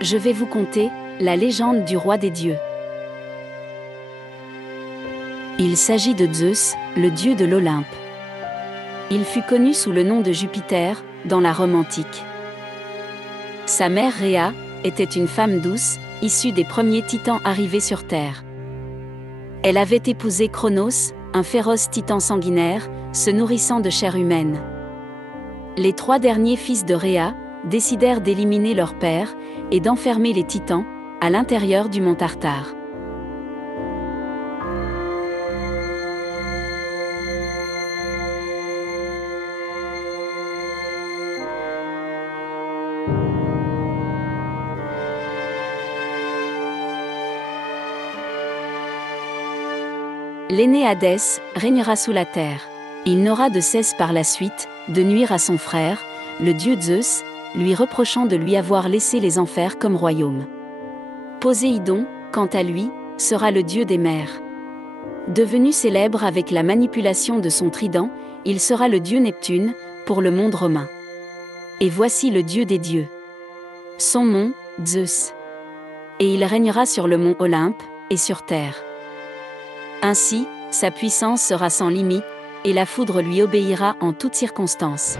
Je vais vous conter la légende du roi des dieux. Il s'agit de Zeus, le dieu de l'Olympe. Il fut connu sous le nom de Jupiter, dans la Rome antique. Sa mère Rhéa était une femme douce, issue des premiers titans arrivés sur Terre. Elle avait épousé Cronos, un féroce titan sanguinaire, se nourrissant de chair humaine. Les 3 derniers fils de Rhéa décidèrent d'éliminer leur père et d'enfermer les titans à l'intérieur du mont Tartare. L'aîné Hadès régnera sous la terre. Il n'aura de cesse par la suite de nuire à son frère, le dieu Zeus, lui reprochant de lui avoir laissé les enfers comme royaume. Poséidon, quant à lui, sera le dieu des mers. Devenu célèbre avec la manipulation de son trident, il sera le dieu Neptune, pour le monde romain. Et voici le dieu des dieux. Son nom, Zeus. Et il régnera sur le mont Olympe, et sur terre. Ainsi, sa puissance sera sans limite, et la foudre lui obéira en toutes circonstances.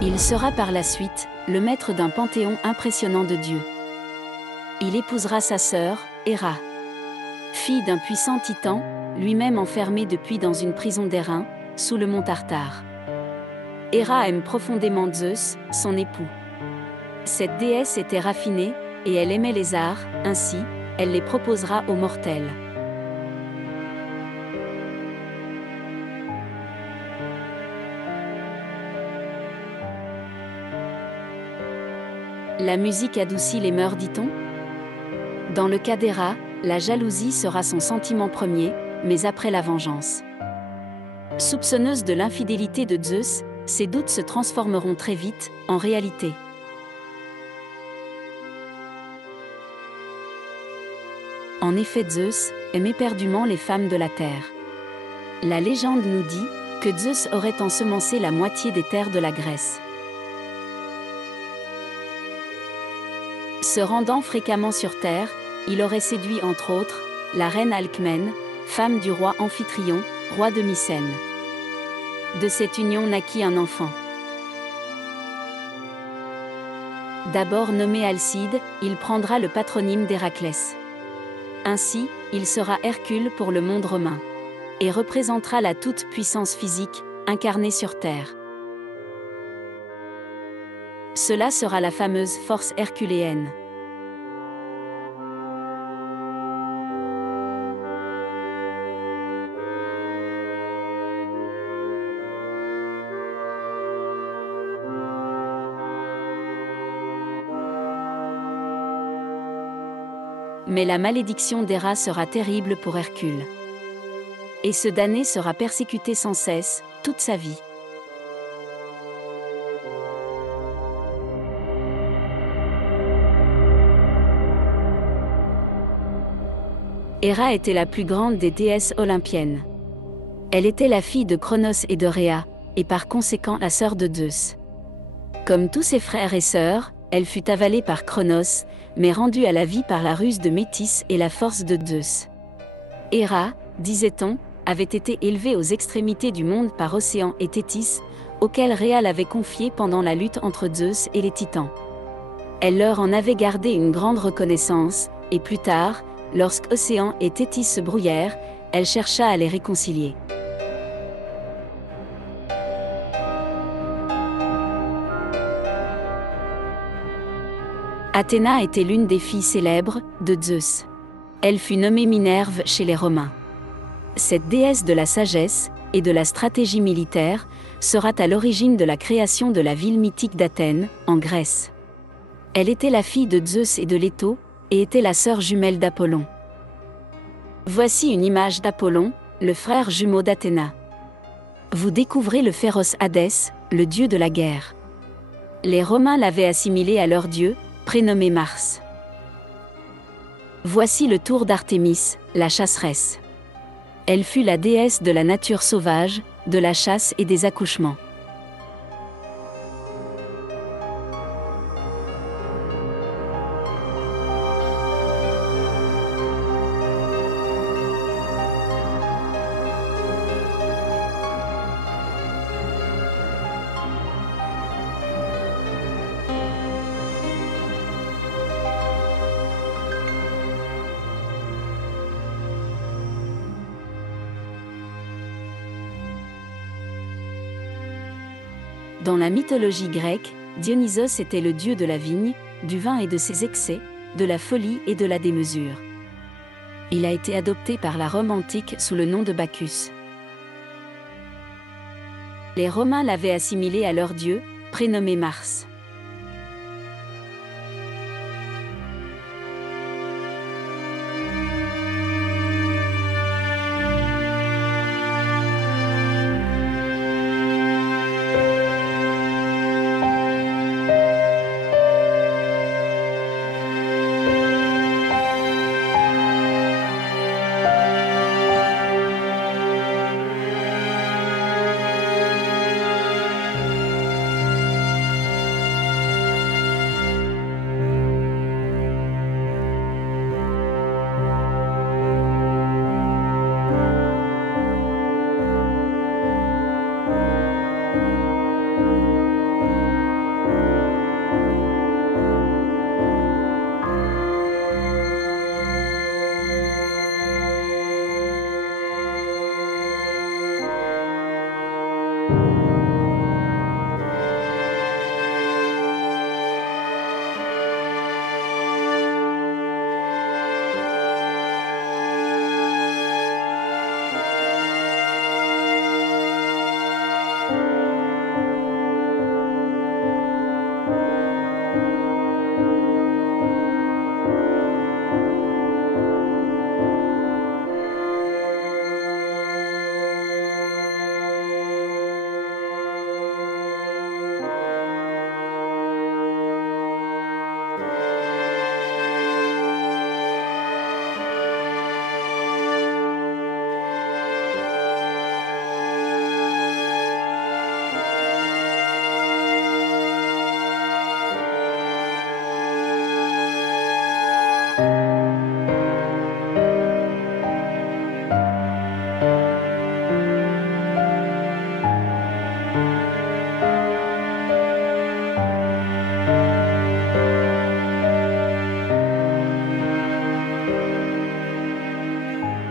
Il sera par la suite le maître d'un panthéon impressionnant de dieux. Il épousera sa sœur, Héra. Fille d'un puissant titan, lui-même enfermé depuis dans une prison d'airain, sous le mont Tartare. Héra aime profondément Zeus, son époux. Cette déesse était raffinée, et elle aimait les arts, ainsi, elle les proposera aux mortels. La musique adoucit les mœurs, dit-on ? Dans le cas d'Héra, la jalousie sera son sentiment premier, mais après la vengeance. Soupçonneuse de l'infidélité de Zeus, ses doutes se transformeront très vite en réalité. En effet, Zeus aime éperdument les femmes de la terre. La légende nous dit que Zeus aurait ensemencé la moitié des terres de la Grèce. Se rendant fréquemment sur Terre, il aurait séduit entre autres la reine Alcmène, femme du roi Amphitryon, roi de Mycène. De cette union naquit un enfant. D'abord nommé Alcide, il prendra le patronyme d'Héraclès. Ainsi, il sera Hercule pour le monde romain, et représentera la toute-puissance physique, incarnée sur Terre. Cela sera la fameuse force herculéenne. Mais la malédiction d'Héra sera terrible pour Hercule. Et ce damné sera persécuté sans cesse, toute sa vie. Héra était la plus grande des déesses olympiennes. Elle était la fille de Cronos et de Rhéa, et par conséquent la sœur de Zeus. Comme tous ses frères et sœurs, elle fut avalée par Cronos, mais rendue à la vie par la ruse de Métis et la force de Zeus. Héra, disait-on, avait été élevée aux extrémités du monde par Océan et Thétis, auxquels Rhéa l'avait confiée pendant la lutte entre Zeus et les titans. Elle leur en avait gardé une grande reconnaissance, et plus tard, lorsque Océan et Thétis se brouillèrent, elle chercha à les réconcilier. Athéna était l'une des filles célèbres de Zeus. Elle fut nommée Minerve chez les Romains. Cette déesse de la sagesse et de la stratégie militaire sera à l'origine de la création de la ville mythique d'Athènes, en Grèce. Elle était la fille de Zeus et de Léto, et était la sœur jumelle d'Apollon. Voici une image d'Apollon, le frère jumeau d'Athéna. Vous découvrez le féroce Hadès, le dieu de la guerre. Les Romains l'avaient assimilé à leur dieu, prénommé Mars. Voici le tour d'Artémis, la chasseresse. Elle fut la déesse de la nature sauvage, de la chasse et des accouchements. Dans la mythologie grecque, Dionysos était le dieu de la vigne, du vin et de ses excès, de la folie et de la démesure. Il a été adopté par la Rome antique sous le nom de Bacchus. Les Romains l'avaient assimilé à leur dieu, prénommé Mars.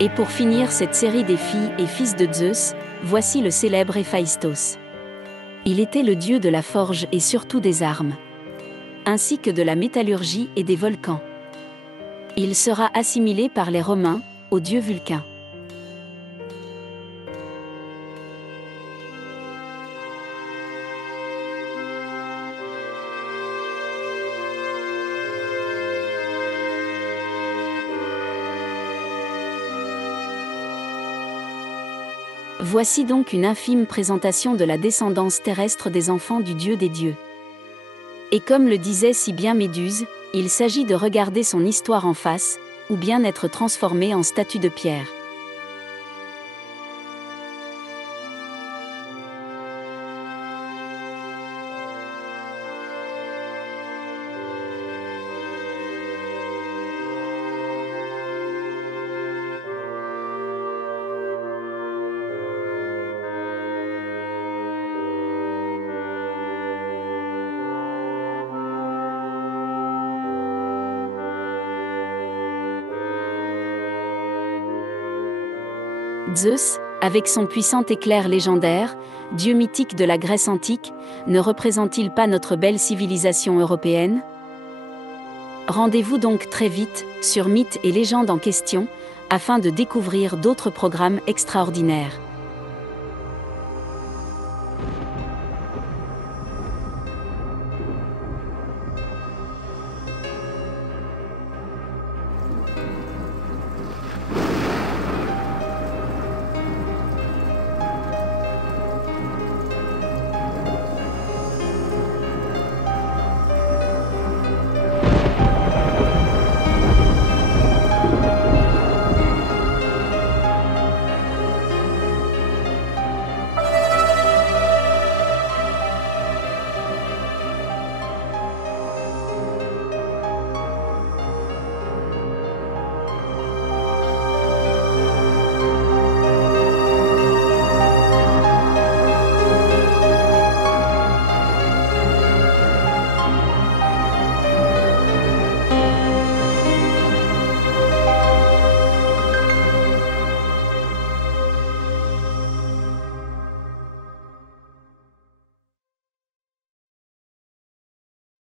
Et pour finir cette série des filles et fils de Zeus, voici le célèbre Héphaïstos. Il était le dieu de la forge et surtout des armes, ainsi que de la métallurgie et des volcans. Il sera assimilé par les Romains au dieu Vulcain. Voici donc une infime présentation de la descendance terrestre des enfants du Dieu des dieux. Et comme le disait si bien Méduse, il s'agit de regarder son histoire en face, ou bien être transformé en statue de pierre. Zeus, avec son puissant éclair légendaire, dieu mythique de la Grèce antique, ne représente-t-il pas notre belle civilisation européenne ? Rendez-vous donc très vite sur Mythes et légendes en question, afin de découvrir d'autres programmes extraordinaires.